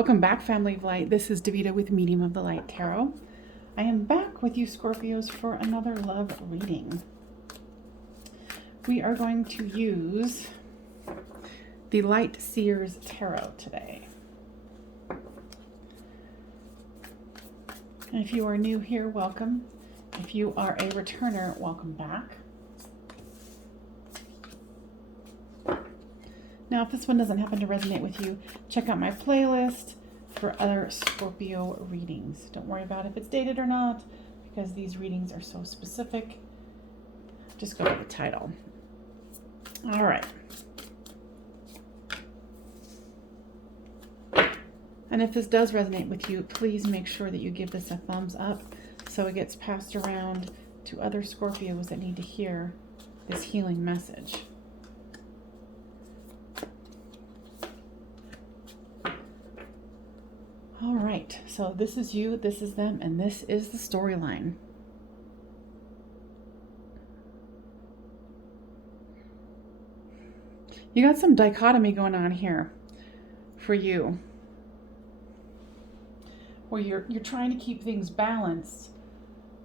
Welcome back, family of light. This is Davida with Medium of the Light Tarot. I am back with you, Scorpios, for another love reading. We are going to use the Light Seers Tarot today. And if you are new here, welcome. If you are a returner, welcome back. Now, if this one doesn't happen to resonate with you, check out my playlist for other Scorpio readings. Don't worry about if it's dated or not, because these readings are so specific. Just go with the title. All right. And if this does resonate with you, please make sure that you give this a thumbs up so it gets passed around to other Scorpios that need to hear this healing message. All right, so this is you, this is them, and this is the storyline. You got some dichotomy going on here for you, where you're trying to keep things balanced,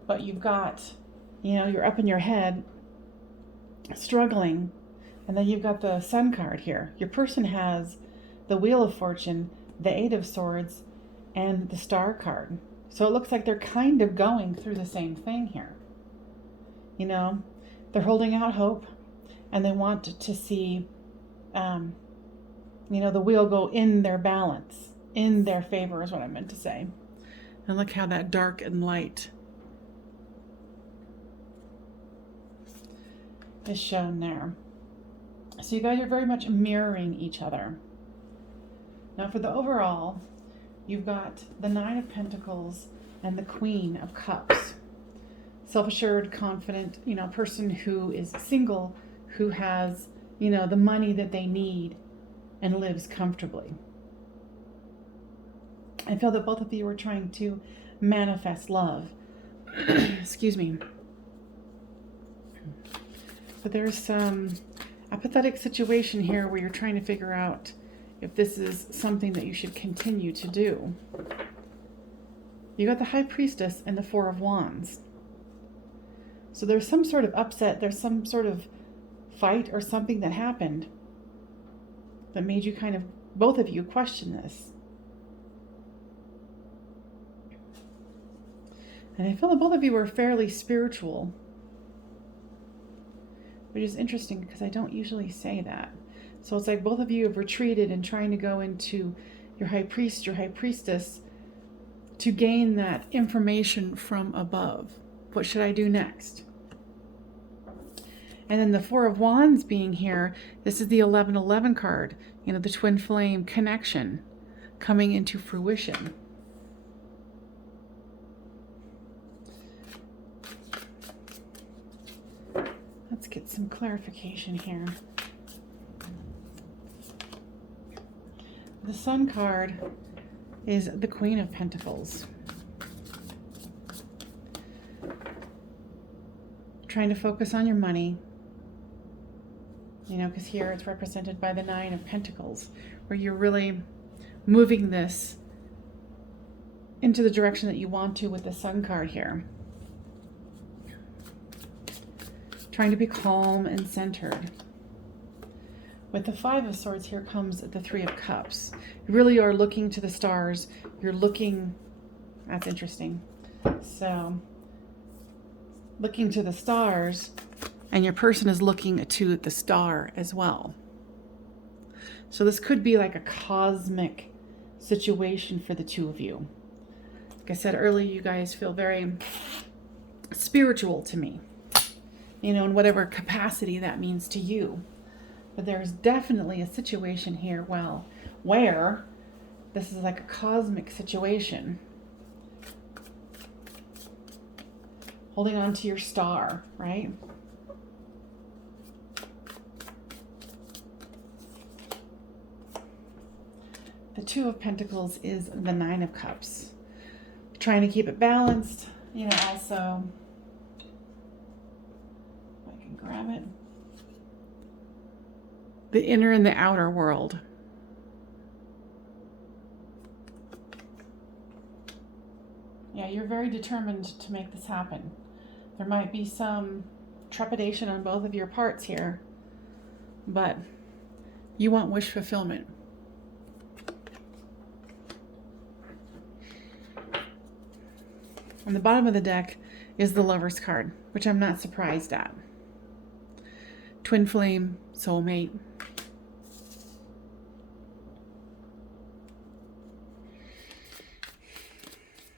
but you've got, you're up in your head struggling, and then you've got the Sun card here. Your person has the Wheel of Fortune, the Eight of Swords, and the Star card. So it looks like they're kind of going through the same thing here. They're holding out hope, and they want to see, the wheel go in their balance, in their favor is what I meant to say. And look how that dark and light is shown there. So you guys are very much mirroring each other. Now for the overall, you've got the Nine of Pentacles and the Queen of Cups. Self-assured, confident, person who is single, who has, the money that they need and lives comfortably. I feel that both of you are trying to manifest love. Excuse me. But there's some apathetic situation here where you're trying to figure out if this is something that you should continue to do. You got the High Priestess and the Four of Wands. So there's some sort of upset, there's some sort of fight or something that happened that made you kind of, both of you, question this. And I feel that both of you are fairly spiritual, which is interesting because I don't usually say that. So it's like both of you have retreated and trying to go into your high priest, your high priestess, to gain that information from above. What should I do next? And then the Four of Wands being here, this is the 1111 card, the twin flame connection coming into fruition. Let's get some clarification here. The Sun card is the Queen of Pentacles. Trying to focus on your money, because here it's represented by the Nine of Pentacles, where you're really moving this into the direction that you want to with the Sun card here. Trying to be calm and centered. With the Five of Swords, here comes the Three of Cups. You really are looking to the stars. You're looking, that's interesting. So, looking to the stars, and your person is looking to the star as well. So this could be like a cosmic situation for the two of you. Like I said earlier, you guys feel very spiritual to me, in whatever capacity that means to you. But there's definitely a situation here, where this is like a cosmic situation. Holding on to your star, right? The Two of Pentacles is the Nine of Cups. Trying to keep it balanced, also, if I can grab it. The inner and the outer world. Yeah, you're very determined to make this happen. There might be some trepidation on both of your parts here, but you want wish fulfillment. On the bottom of the deck is the Lover's card, which I'm not surprised at. Twin flame, soulmate.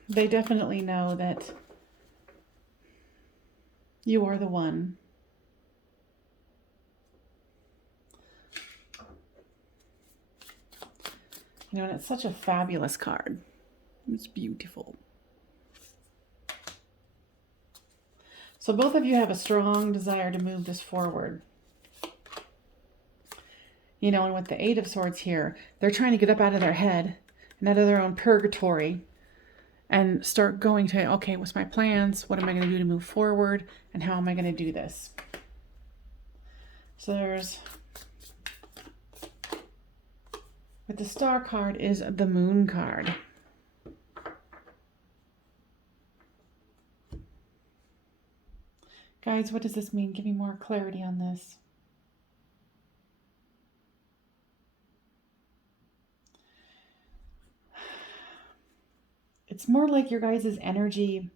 They definitely know that you are the one. You know, and it's such a fabulous card. It's beautiful. So both of you have a strong desire to move this forward. You know, and with the Eight of Swords here, they're trying to get up out of their head and out of their own purgatory and start going to, okay, what's my plans? What am I going to do to move forward? And how am I going to do this? So there's, with the Star card is the Moon card. Guys, what does this mean? Give me more clarity on this. It's more like your guys' energy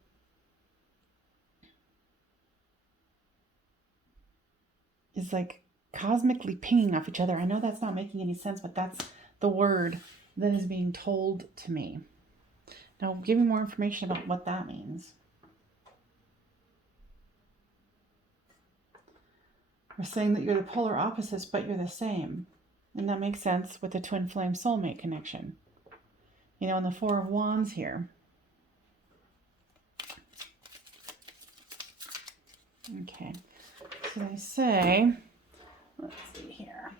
is like cosmically pinging off each other. I know that's not making any sense, but that's the word that is being told to me. Now, give me more information about what that means. We're saying that you're the polar opposites, but you're the same. And that makes sense with the twin flame soulmate connection. You know, in the Four of Wands here. Okay. So they say, let's see here.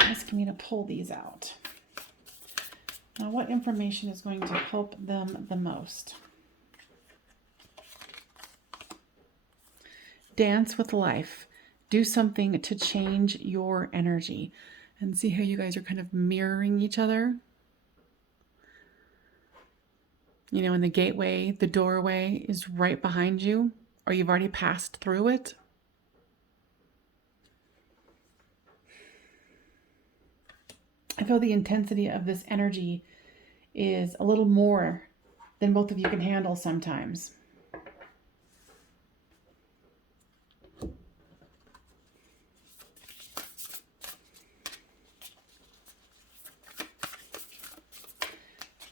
Asking me to pull these out. Now, what information is going to help them the most? Dance with life. Do something to change your energy. And see how you guys are kind of mirroring each other? You know, in the gateway, the doorway is right behind you, or you've already passed through it. I feel the intensity of this energy is a little more than both of you can handle sometimes.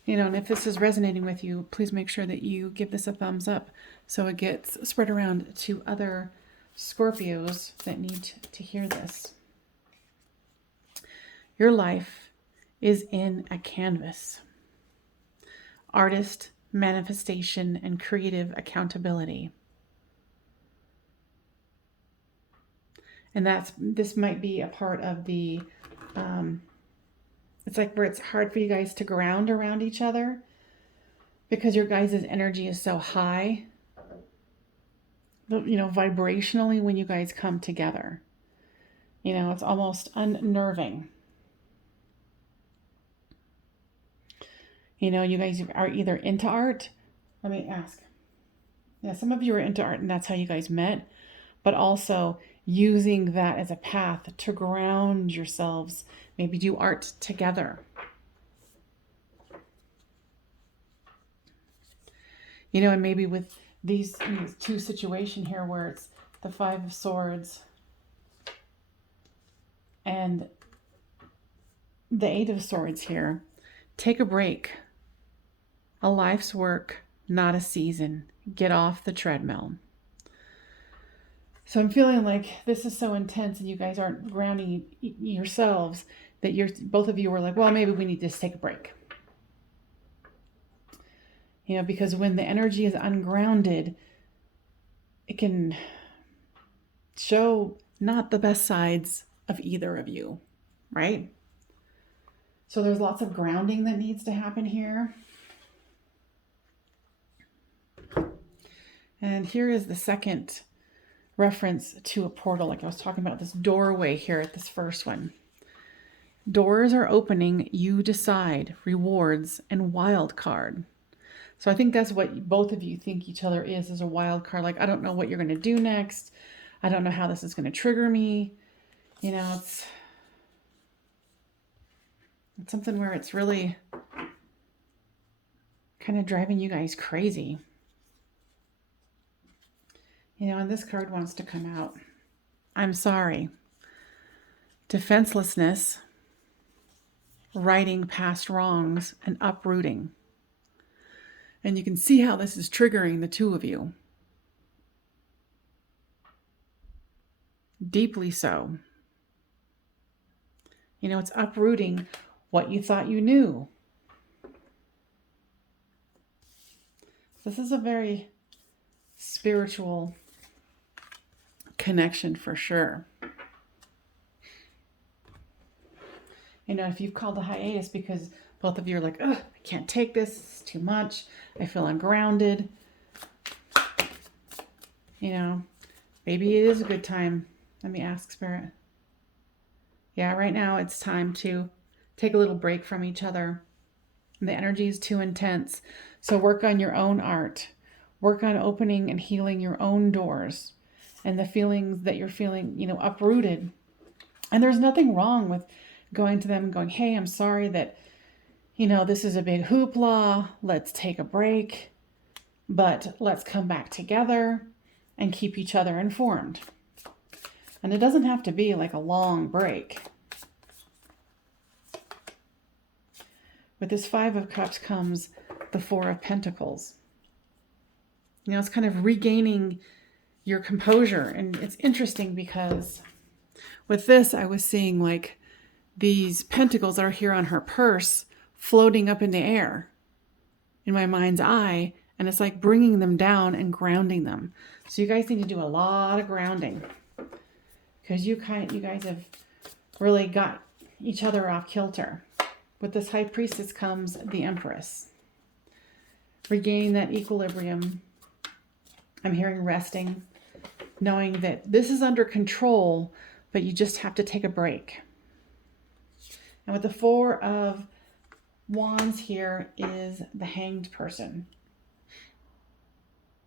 You know, and if this is resonating with you, please make sure that you give this a thumbs up so it gets spread around to other Scorpios that need to hear this. Your life is in a canvas. Artist, manifestation, and creative accountability. And this might be a part of the, it's like where it's hard for you guys to ground around each other because your guys' energy is so high, you know, vibrationally when you guys come together. You know, it's almost unnerving. You know, you guys are either into art. Let me ask. Yeah, some of you are into art and that's how you guys met, but also using that as a path to ground yourselves. Maybe do art together. You know, and maybe with these two situations here where it's the Five of Swords and the Eight of Swords here, take a break. A life's work, not a season. Get off the treadmill. So I'm feeling like this is so intense and you guys aren't grounding yourselves that both of you were like, well, maybe we need to just take a break. You know, because when the energy is ungrounded, it can show not the best sides of either of you, right? So there's lots of grounding that needs to happen here. And here is the second reference to a portal, like I was talking about this doorway here at this first one. Doors are opening, you decide, rewards, and wild card. So I think that's what both of you think each other is a wild card. Like, I don't know what you're going to do next. I don't know how this is going to trigger me. You know, it's something where it's really kind of driving you guys crazy. You know, and this card wants to come out. I'm sorry. Defenselessness, righting past wrongs, and uprooting. And you can see how this is triggering the two of you. Deeply so. You know, it's uprooting what you thought you knew. This is a very spiritual connection for sure. You know, if you've called a hiatus because both of you are like, oh, I can't take this, it's too much, I feel ungrounded. You know, maybe it is a good time. Let me ask Spirit. Yeah, right now it's time to take a little break from each other. The energy is too intense. So work on your own art. Work on opening and healing your own doors and the feelings that you're feeling, you know, uprooted. And there's nothing wrong with going to them and going, hey, I'm sorry that, you know, this is a big hoopla. Let's take a break, but let's come back together and keep each other informed. And it doesn't have to be like a long break. With this Five of Cups comes the Four of Pentacles. You know, it's kind of regaining your composure. And it's interesting because with this, I was seeing like these pentacles that are here on her purse floating up in the air in my mind's eye. And it's like bringing them down and grounding them. So you guys need to do a lot of grounding because you guys have really got each other off kilter. With this High Priestess comes the Empress. Regaining that equilibrium. I'm hearing resting, knowing that this is under control, but you just have to take a break. And with the Four of Wands here is the Hanged person.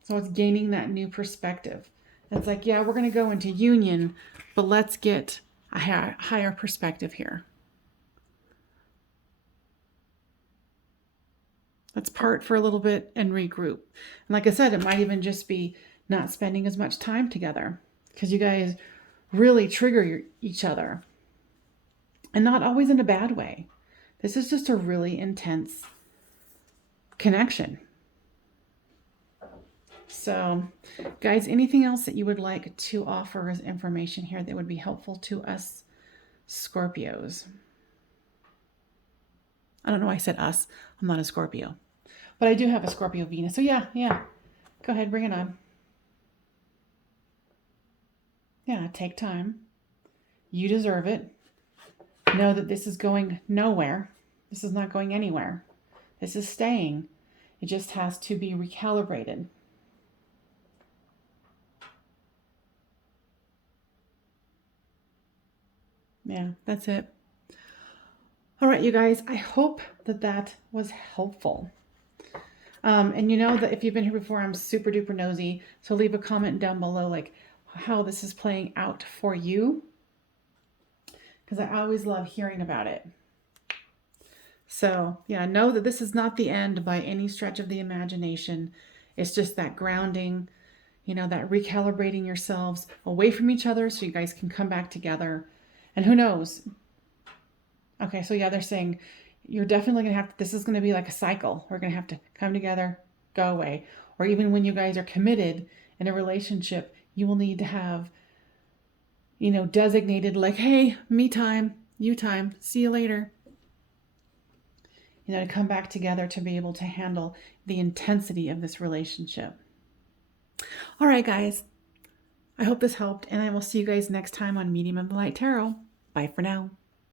So it's gaining that new perspective. It's like, yeah, we're going to go into union, but let's get a higher perspective here. Let's part for a little bit and regroup. And like I said, it might even just be not spending as much time together because you guys really trigger each other. And not always in a bad way. This is just a really intense connection. So, guys, anything else that you would like to offer as information here that would be helpful to us Scorpios? I don't know why I said us. I'm not a Scorpio. But I do have a Scorpio Venus. So yeah. Go ahead, bring it on. Yeah, take time. You deserve it. Know that this is going nowhere. This is not going anywhere. This is staying. It just has to be recalibrated. Yeah, that's it. All right, you guys, I hope that was helpful. And you know that if you've been here before, I'm super duper nosy. So leave a comment down below, like how this is playing out for you. Because I always love hearing about it. So yeah, know that this is not the end by any stretch of the imagination. It's just that grounding, you know, that recalibrating yourselves away from each other so you guys can come back together. And who knows? Okay, so yeah, they're saying you're definitely going to have to, this is going to be like a cycle. We're going to have to come together, go away. Or even when you guys are committed in a relationship, you will need to have, you know, designated like, hey, me time, you time, see you later. You know, to come back together to be able to handle the intensity of this relationship. All right, guys. I hope this helped, and I will see you guys next time on Medium of the Light Tarot. Bye for now.